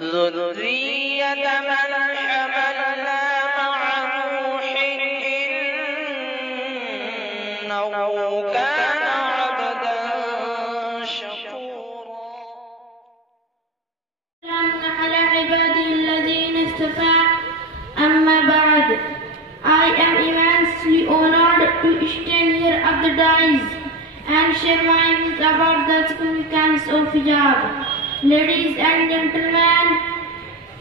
ذرية من حملنا مع نوح إنه كان عبدا شكورا. سلام على عباده الذين اصطفى. أما بعد, I am immensely honored to stand here at the dais and share my views about the significance of hijab. Ladies and gentlemen,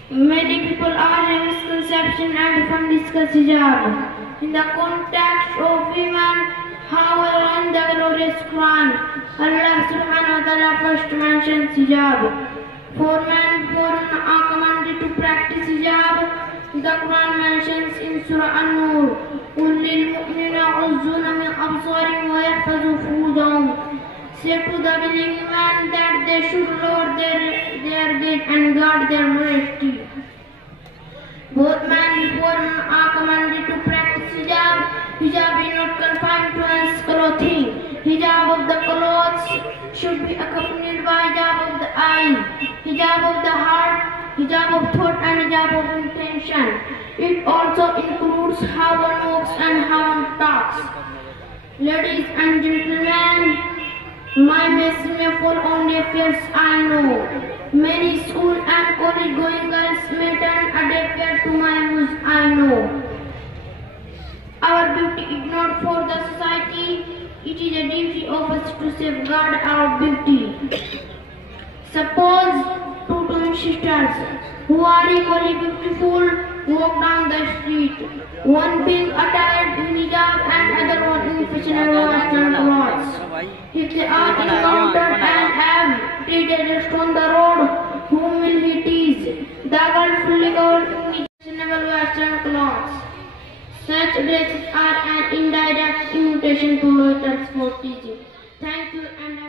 many people are a misconception and often discuss hijab in the context of women. However, in the glorious Quran, Allah subhanahu wa ta'ala first mentions hijab. For men, women are commanded to practice hijab. The Quran mentions in Surah An-Nur, قُلْ لِلْمُؤْمِنِينَ يَغُضُّوا مِنْ أَبْصَارِهِمْ وَيَحْفَظُوا فُرُوجَهُم. Say to the believing men that they should lower their gaze and guard their modesty. Both men and women are commanded to practice hijab. Hijab is not confined to one's clothing. Hijab of the clothes should be accompanied by hijab of the eye, hijab of the heart, hijab of thought, and hijab of intention. It also includes how one walks and how one talks. Ladies and gentlemen, my message may fall on deaf ears, I know. Many school and college going girls may turn a deaf ear to my views, I know. Our beauty is not for the society. It is a duty of us to safeguard our beauty. Suppose two twin sisters who are equally beautiful walk down the street, one being attired in hijab and other one in fashionable western clothes. If they are encountered and have treated on the road, whom will he tease? The girl fully covered in fashionable western clothes. Such dresses are an indirect invitation to loiters for teasing. Thank you and